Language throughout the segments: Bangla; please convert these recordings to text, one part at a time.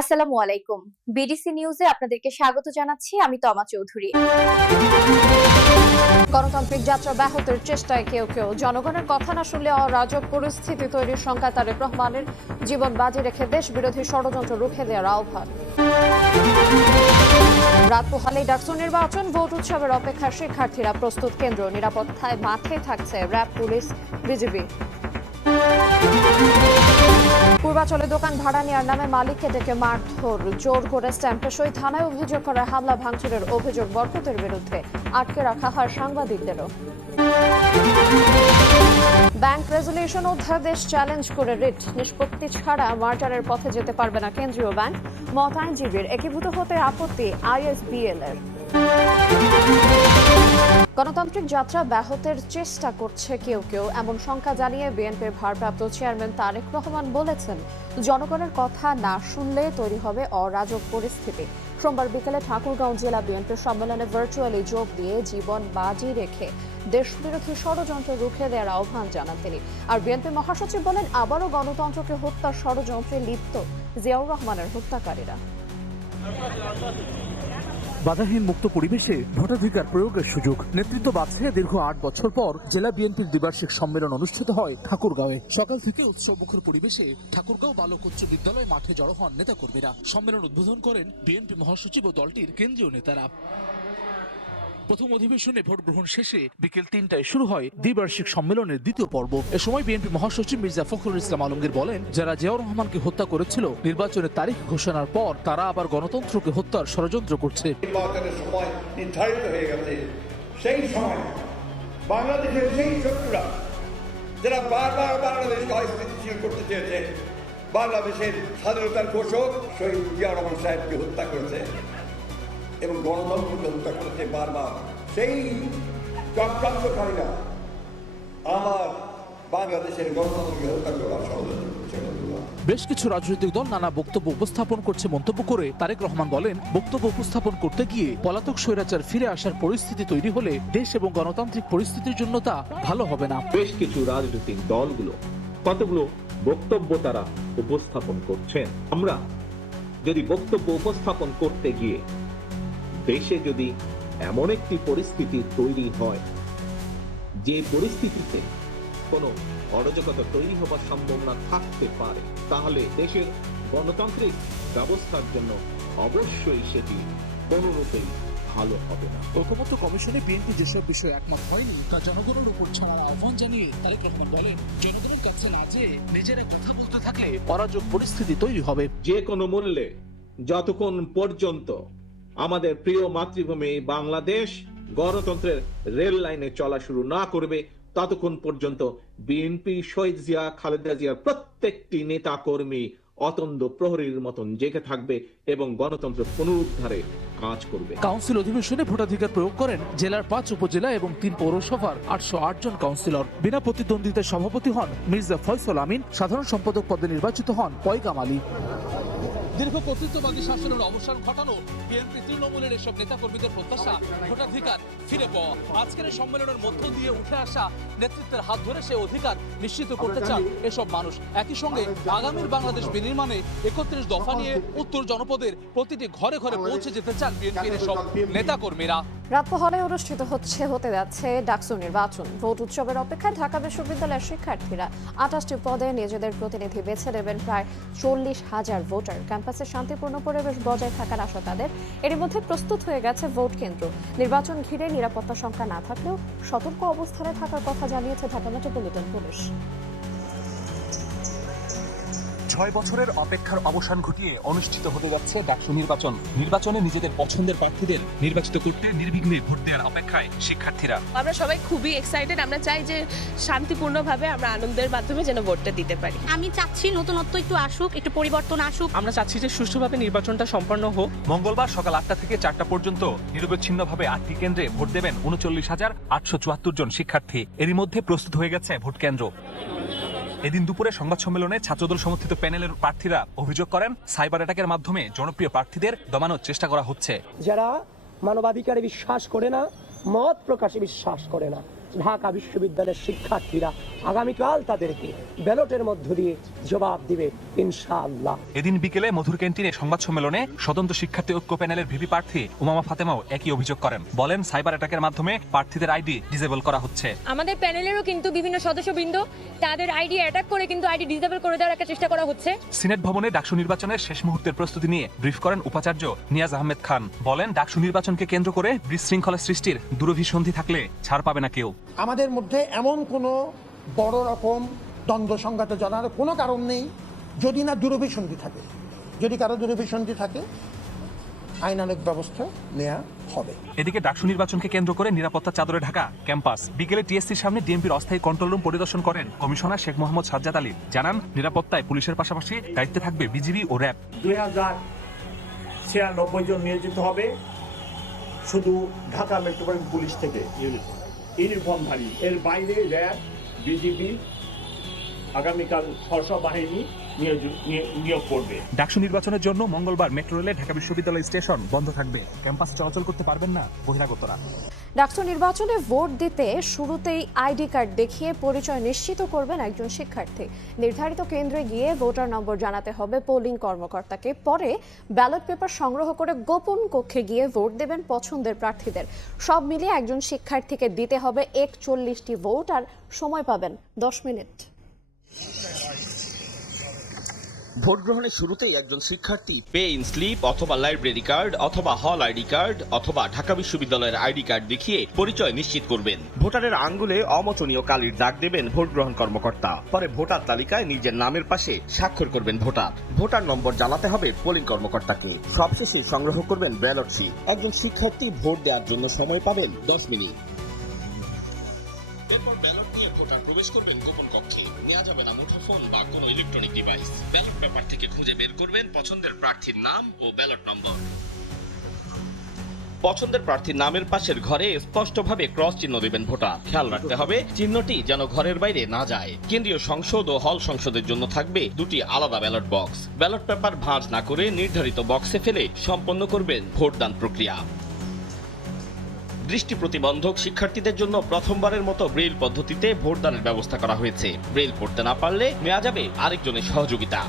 আসসালামু আলাইকুম। বিডিসি নিউজে আপনাদেরকে স্বাগত জানাচ্ছি। আমি তমা চৌধুরী। গণতান্ত্রিক যাত্রা ব্যাহতের চেষ্টায় কেউ কেউ জনগণের কথা না শুনলে অরাজক পরিস্থিতি তৈরির শঙ্কা তারেক রহমানের। জীবন বাজি রেখে দেশ বিরোধী ষড়যন্ত্র রুখে দেওয়ার আহ্বান। রাত পোহালেই ডাকসু নির্বাচন, ভোট উৎসবের অপেক্ষায় শিক্ষার্থীরা প্রস্তুত। কেন্দ্র নিরাপত্তায় মাঠে থাকছে র্যাব, পুলিশ, বিজিবি। পূর্বাচলে দোকান ভাড়া নেওয়ার নামে মালিককে ডেকে মারধর, জোর করে স্ট্যাম্পে সই, থানায় অভিযোগ করে হামলা ভাঙচুরের অভিযোগ বরকতের বিরুদ্ধে। আটকে রাখা হয় সাংবাদিকদেরও। ব্যাংক রেজুলেশন অধ্যাদেশ চ্যালেঞ্জ করে রিট, নিষ্পত্তি ছাড়া মার্জারের পথে যেতে পারবে না কেন্দ্রীয় ব্যাংক। মত আইনজীবীর, একীভূত হতে আপত্তি আইএসবিএল এর। গণতান্ত্রিক যাত্রা ব্যাহতের চেষ্টা করছে কেউ কেউ, এমন শঙ্কা জানিয়ে বিএনপির ভারপ্রাপ্ত চেয়ারম্যান তারেক রহমান বলেছেন, জনগণের কথা না শুনলে তৈরি হবে অরাজক পরিস্থিতি। সোমবার বিকেলে ঠাকুরগাঁও জেলা বিএনপির সম্মেলনে ভার্চুয়ালি যোগ দিয়ে জীবন বাজি রেখে দেশবিরোধী ষড়যন্ত্র রুখে দেওয়ার আহ্বান জানান তিনি। আর বিএনপি মহাসচিব বলেন, আবারও গণতন্ত্রকে হত্যার ষড়যন্ত্রে লিপ্ত জিয়াউর রহমানের হত্যাকারীরা। বাধাহীন মুক্ত পরিবেশে ভোটাধিকার প্রয়োগের সুযোগ। নেতৃত্ব বাছাইয়ে দীর্ঘ 8 বছর পর জেলা বিএনপির দ্বিবার্ষিক সম্মেলন অনুষ্ঠিত হয় ঠাকুরগাঁওয়ে। সকাল থেকে উৎসবমুখর পরিবেশে ঠাকুরগাঁও বালক উচ্চ বিদ্যালয় মাঠে জড়ো হন নেতাকর্মীরা। সম্মেলন উদ্বোধন করেন বিএনপি মহাসচিব ও দলটির কেন্দ্রীয় নেতারা। প্রথম অধিবেশনে ভোট গ্রহণ শেষে বিকেল 3টায় শুরু হয় দ্বিবার্ষিক সম্মেলনের দ্বিতীয় পর্ব। এ সময় বিএনপি মহাসচিব মির্জা ফখরুল ইসলাম আলমগীর বলেন, যারা জিয়াউর রহমানকে হত্যা করেছিল নির্বাচনের তারিখ ঘোষণার পর তারা আবার গণতন্ত্রকে হত্যার ষড়যন্ত্র করছে। নির্বাচনের সময় নির্ধারিত হয়ে গেছে, সেই সময় বাংলাদেশের সেই শত্রুরা যারা বারবার বাংলাদেশকে অস্থিতিশীল করতে চেয়েছে, বাংলাদেশের স্বাধীনতার ঘোষক শহীদ জিয়াউর রহমান সাহেবকে হত্যা করেছে এবং গণতন্ত্রকে হত্যা করেছে বারবার। সেই চক্রান্তকারীরা আমার বাংলাদেশের গণতন্ত্রকে হত্যা করার ষড়যন্ত্র করছে। বেশ কিছু রাজনৈতিক দল নানা বক্তব্য উপস্থাপন করছে মন্তব্য করে তারেক রহমান বলেন, বক্তব্য উপস্থাপন করতে গিয়ে পলাতক স্বৈরাচার ফিরে আসার পরিস্থিতি তৈরি হলে দেশ এবং গণতান্ত্রিক পরিস্থিতির জন্য তা ভালো হবে না। বেশ কিছু রাজনৈতিক দলগুলো কতগুলো বক্তব্য তারা উপস্থাপন করছেন। আমরা যদি বক্তব্য উপস্থাপন করতে গিয়ে দেশে যদি এমন একটি পরিস্থিতি তৈরি হয় যে পরিস্থিতিতে কোনো অরাজকতা তৈরি হবার সম্ভাবনা থাকতে পারে, তাহলে দেশের গণতান্ত্রিক ব্যবস্থার জন্য অবশ্যই সেটি কোনোরূপেই ভালো হবে না। ঐকমত্য কমিশনে বিএনপি যেসব বিষয়ে একমত হয়নি তা জনগণের উপর ছাড়ার আহ্বান জানিয়ে তারেক রহমান বলেন, জনগণের কাছে না যেয়ে নিজেরা কথা বলতে থাকলে অরাজক পরিস্থিতি তৈরি হবে। যে কোনো মূল্যে যতক্ষণ পর্যন্ত আমাদের প্রিয় মাতৃভূমি বাংলাদেশ গণতন্ত্রের রেল লাইনে চলা শুরু না করবে, ততক্ষণ পর্যন্ত বিএনপি শহীদ জিয়া, খালেদা জিয়ার প্রত্যেকটি নেতা কর্মী অতন্দ্র প্রহরীর মতন জেগে থাকবে এবং গণতন্ত্র পুনরুদ্ধারে কাজ করবে। কাউন্সিল অধিবেশনে ভোটাধিকার প্রয়োগ করেন জেলার 5 উপজেলা এবং 3 পৌরসভার 808 জন কাউন্সিলর। বিনা প্রতিদ্বন্দ্বিতায় সভাপতি হন মির্জা ফয়সল আমিন, সাধারণ সম্পাদক পদে নির্বাচিত হন পয়গাম আলী। দীর্ঘ কর্তৃত্ববাদী শাসনের অবসান ঘটানো বিএনপি তৃণমূলের এসব নেতাকর্মীদের প্রত্যাশা ভোটাধিকার ফিরে পাওয়া। আজকের এই সম্মেলনের মধ্য দিয়ে উঠে আসা নেতৃত্বের হাত ধরে সে অধিকার নিশ্চিত করতে চান এসব মানুষ। একই সঙ্গে আগামীর বাংলাদেশ বিনির্মাণে 31 দফা নিয়ে উত্তর জনপদের প্রতিটি ঘরে ঘরে পৌঁছে যেতে চান বিএনপির এসব নেতাকর্মীরা। রাত পোহালে অনুষ্ঠিত হতে যাচ্ছে ডাকসু নির্বাচন। ভোট উৎসবের অপেক্ষায় ঢাকা বিশ্ববিদ্যালয়ের শিক্ষার্থীরা 28টি পদে নিজেদের প্রতিনিধি বেছে নেবেন প্রায় 40,000 ভোটার। ক্যাম্পাসে শান্তিপূর্ণ পরিবেশ বজায় থাকার আশা তাদের। এর মধ্যে প্রস্তুত হয়ে গেছে ভোট কেন্দ্র। নির্বাচন ঘিরে নিরাপত্তা শঙ্কা না থাকলেও সতর্ক অবস্থানে থাকার কথা জানিয়েছে ঢাকা মেট্রোপলিটন পুলিশ। 6 বছরের অপেক্ষার অবসান ঘটিয়ে অনুষ্ঠিত হতে যাচ্ছে ডাকসু নির্বাচন। নির্বাচনে নিজেদের পছন্দের প্রার্থীদের নির্বাচিত করতে নির্বিঘ্নে ভোট দেওয়ার অপেক্ষায় শিক্ষার্থীরা। আমরা সবাই খুবই এক্সাইটেড। আমরা চাই যে শান্তিপূর্ণভাবে আমরা আনন্দের মাধ্যমে যেন ভোটটা দিতে পারি। আমি চাচ্ছি নতুনত্ব একটু আসুক, একটু পরিবর্তন আসুক। আমরা চাচ্ছি যে সুষ্ঠুভাবে নির্বাচনটা সম্পন্ন হোক। মঙ্গলবার সকাল 8টা থেকে 4টা পর্যন্ত নিরবচ্ছিন্নভাবে 8টি কেন্দ্রে ভোট দেবেন 39,874 জন শিক্ষার্থী। এরই মধ্যে প্রস্তুত হয়ে গেছে ভোট কেন্দ্র। এদিন দুপুরে সংবাদ সম্মেলনে ছাত্রদল সমর্থিত প্যানেলের প্রার্থীরা অভিযোগ করেন, সাইবার অ্যাটাকের মাধ্যমে জনপ্রিয় প্রার্থীদের দমানোর চেষ্টা করা হচ্ছে। যারা মানবাধিকারে বিশ্বাস করে না, মত প্রকাশে বিশ্বাস করে না, ঢাকা বিশ্ববিদ্যালয়ের শিক্ষার্থীরা আগামীকাল তাদেরকে ব্যালটের মধ্য দিয়ে জবাব দিবে ইনশাআল্লাহ। এদিন বিকেলে মধুর ক্যান্টিনে সংবাদ সম্মেলনে স্বতন্ত্র শিক্ষার্থী ঐক্য প্যানেলের ভিপি প্রার্থী উমামা ফাতেমাও একই অভিযোগ করেন। বলেন, সাইবার অ্যাটাকের মাধ্যমে প্রার্থীদের আইডি ডিসেবল করা হচ্ছে। আমাদের প্যানেলেরও কিন্তু বিভিন্ন সদস্যবৃন্দ তাদের আইডি অ্যাটাক করে কিন্তু আইডি ডিসেবল করে দেওয়ার একটা চেষ্টা করা হচ্ছে। সিনেট ভবনে ডাকসু নির্বাচনের শেষ মুহূর্তের প্রস্তুতি নিয়ে ব্রিফ করেন উপাচার্য নিয়াজ আহমেদ খান। বলেন, ডাকসু নির্বাচনকে কেন্দ্র করে বিশৃঙ্খলা সৃষ্টির দুরভিসন্ধি থাকলে ছাড় পাবে না কেউ। আমাদের মধ্যে এমন কোনো বড় রকম দ্বন্দ্ব সংঘাত জানার কোনো কারণ নেই যদি না দুরভিসন্ধি থাকে। যদি কারো দুরভিসন্ধি থাকে আইনানুগ ব্যবস্থা নেওয়া হবে। এদিকে ডাকসু নির্বাচনকে কেন্দ্র করে নিরাপত্তা চাদরে ঢাকা ক্যাম্পাস। বিকেলে টিএসসির সামনে ডিএমপির অস্থায়ী কন্ট্রোল রুম পরিদর্শন করেন কমিশনার শেখ মোহাম্মদ সাজ্জাদ আলী। জানান, নিরাপত্তায় পুলিশের পাশাপাশি দায়িত্বে থাকবে বিজিবি ও র্যাব। 2096 জন নিয়োজিত হবে শুধু ঢাকা মেট্রোপলিটন পুলিশ থেকে ইউনিফর্মধারী। এর বাইরে র্যাব, বিজিবি, আগামীকাল সশস্ত্র বাহিনী নিয়োগ করবে। ডাকসু নির্বাচনের জন্য মঙ্গলবার মেট্রো রেলে ঢাকা বিশ্ববিদ্যালয় স্টেশন বন্ধ থাকবে। ক্যাম্পাস চলাচল করতে পারবেন না বহিরাগতরা। ডাকসু নির্বাচনে ভোট দিতে শুরুতেই আইডি কার্ড দেখিয়ে পরিচয় নিশ্চিত করবেন একজন শিক্ষার্থী। নির্ধারিত কেন্দ্রে গিয়ে ভোটার নম্বর জানাতে হবে পোলিং কর্মকর্তাকে। পরে ব্যালট পেপার সংগ্রহ করে গোপন কক্ষে গিয়ে ভোট দেবেন পছন্দের প্রার্থীদের। সব মিলিয়ে একজন শিক্ষার্থীকে দিতে হবে 41টি ভোট আর সময় পাবেন 10 মিনিট। ভোট গ্রহণের শুরুতেই একজন শিক্ষার্থী পে ইন স্লিপ অথবা লাইব্রেরি কার্ড অথবা হল আইডি কার্ড অথবা ঢাকা বিশ্ববিদ্যালয়ের আইডি কার্ড দেখিয়ে পরিচয় নিশ্চিত করবেন। ভোটারের আঙ্গুলে অমোচনীয় কালির দাগ দেবেন ভোট গ্রহণ কর্মকর্তা। পরে ভোটার তালিকায় নিজের নামের পাশে স্বাক্ষর করবেন ভোটার। ভোটার নম্বর জানাতে হবে পোলিং কর্মকর্তাকে। সবশেষে সংগ্রহ করবেন ব্যালট শিট। একজন শিক্ষার্থী ভোট দেওয়ার জন্য সময় পাবেন 10 মিনিট। এরপর ব্যালট নিয়ে ভোটার প্রবেশ করবেন গোপন কক্ষে। নেওয়া যাবে না মুঠোফোন বা কোনো ইলেকট্রনিক ডিভাইস। ব্যালট পেপার থেকে খুঁজে বের করবেন পছন্দের প্রার্থীর নাম ও ব্যালট নম্বর। পছন্দের প্রার্থীর নামের পাশের ঘরে স্পষ্টভাবে ক্রস চিহ্ন দেবেন ভোটার। খেয়াল রাখতে হবে চিহ্নটি যেন ঘরের বাইরে না যায়। কেন্দ্রীয় সংসদ ও হল সংসদের জন্য থাকবে 2টি আলাদা ব্যালট বক্স। ব্যালট পেপার ভাঁজ না করে নির্ধারিত বক্সে ফেলে সম্পন্ন করবেন ভোটদান প্রক্রিয়া। দৃষ্টি প্রতিবন্ধক শিক্ষার্থীদের জন্য প্রথমবারের মতো ব্রেইল পদ্ধতিতে ভোটদানের ব্যবস্থা করা হয়েছে। ব্রেইল পড়তে না পারলে নেওয়া যাবে আরেকজনের সহযোগিতা।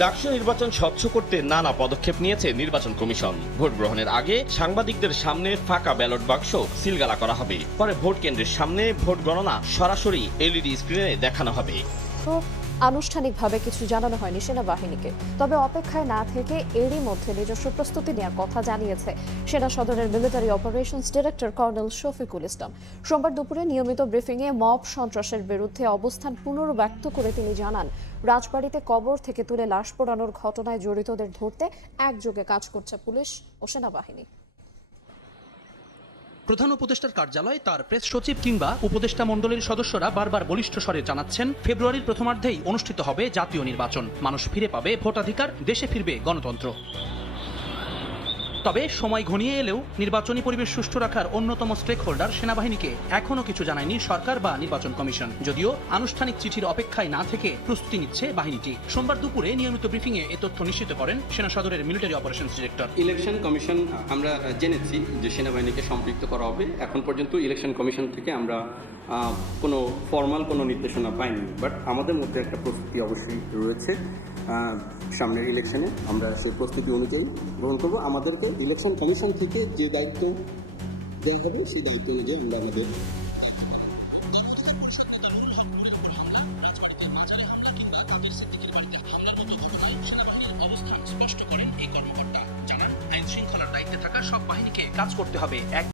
ডাকসু নির্বাচন স্বচ্ছ করতে নানা পদক্ষেপ নিয়েছে নির্বাচন কমিশন। ভোট গ্রহণের আগে সাংবাদিকদের সামনে ফাঁকা ব্যালট বাক্স সিলগালা করা হবে। পরে ভোট কেন্দ্রের সামনে ভোট গণনা সরাসরি এলইডি স্ক্রিনে দেখানো হবে। আনুষ্ঠানিকভাবে কিছু জানানো হয়নি সেনাবাহিনীকে, তবে অপেক্ষায় না থেকে এরই মধ্যে নিজস্ব প্রস্তুতি নেওয়ার কথা জানিয়েছে সেনা সদরের military operations director colonel Shafiqul Islam. সোমবার দুপুরে নিয়মিত ব্রিফিংয়ে মব সন্ত্রাসের বিরুদ্ধে অবস্থান পুনর্ব্যক্ত করে তিনি জানান, রাজবাড়িতে কবর থেকে তুলে লাশ পোড়ানোর ঘটনায় জড়িতদের ধরতে একযোগে কাজ করছে পুলিশ ও সেনাবাহিনী। প্রধান উপদেষ্টার কার্যালয় তার প্রেস সচিব কিংবা উপদেষ্টা মণ্ডলীর সদস্যরা বারবার বলিষ্ঠ স্বরে জানাচ্ছেন, ফেব্রুয়ারির প্রথমার্ধেই অনুষ্ঠিত হবে জাতীয় নির্বাচন। মানুষ ফিরে পাবে ভোটাধিকার, দেশে ফিরবে গণতন্ত্র। তবে সময় ঘনিয়ে এলেও নির্বাচনী পরিবেশ সুষ্ঠু রাখার অন্যতম স্টেক হোল্ডার সেনাবাহিনীকে এখনও কিছু জানায়নি সরকার বা নির্বাচন কমিশন। যদিও আনুষ্ঠানিক চিঠির অপেক্ষায় না থেকে প্রস্তুতি নিচ্ছে বাহিনীটি। সোমবার দুপুরে নিয়মিত ব্রিফিংয়ে এ তথ্য নিশ্চিত করেন সেনা সদরের military operations director. Election commission আমরা জেনেছি যে সেনাবাহিনীকে সম্পৃক্ত করা হবে। এখন পর্যন্ত ইলেকশন কমিশন থেকে আমরা কোনো ফর্মাল কোনো নির্দেশনা পাইনি, বাট আমাদের মধ্যে একটা প্রস্তুতি অবশ্যই রয়েছে। সামনের ইলেকশনে আমরা সেই প্রস্তুতি অনুযায়ী গ্রহণ করব। আমাদেরকে ইলেকশন কমিশন থেকে যে দায়িত্ব দেওয়া হবে সেই দায়িত্ব অনুযায়ী আমরা আমাদের অবস্থান স্পষ্ট করেন এই কর্মকর্তা। জানান, আইন শৃঙ্খলার দায়িত্বে থাকা সব বাহিনীকে কাজ করতে হবে এক